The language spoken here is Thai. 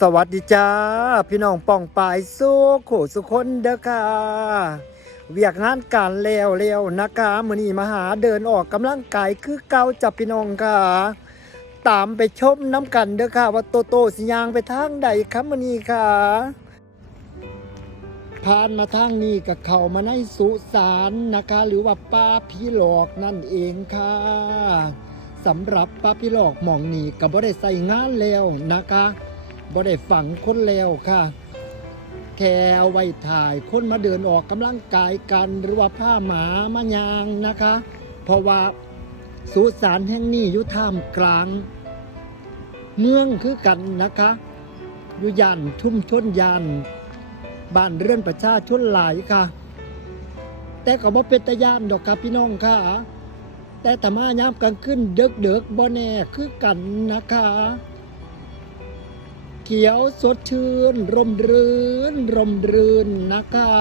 สวัสดีจ้า พี่น้องป่องปายสู้ขู่สุคนเด้อค่ะ เวียกงานการแล้วแล้วนะคะมือนี้มาหาเดินออกกำลังกายคือเกาจับพี่น้องค่ะ ตามไปชมน้ำกันเด้อค่ะ ว่าโตโตสิยางไปทางใดครับมือนี้ค่ะผ่านมาทางนี้กับเขามาในสุสานนะคะ หรือว่าป้าพี่หลอกนั่นเองค่ะสำหรับป้าพี่หลอกหมองนี่ก็บ่ได้ใส่งานแล้วนะคะ บ่ได้ฝังคนแล้วค่ะ แค่เอาไว้ถ่ายคนมาเดินออกกำลังกายกันหรือว่าผ้าหมามายางนะคะ เพราะว่าสุสานแห่งนี้อยู่ท่ามกลาง เมืองคือกันนะคะอยู่ย่านชุมชนย่านบ้านเรือนประชาชนหลายค่ะ แต่ก็บ่เป็นตะย่านดอกครับพี่น้องค่ะ แต่ถ้ามายามกลางคืนเดึกเดึกบ่แน่คือกันนะคะ ขียวสดชื่น ร่มรื่น ร่มรื่นนะคะ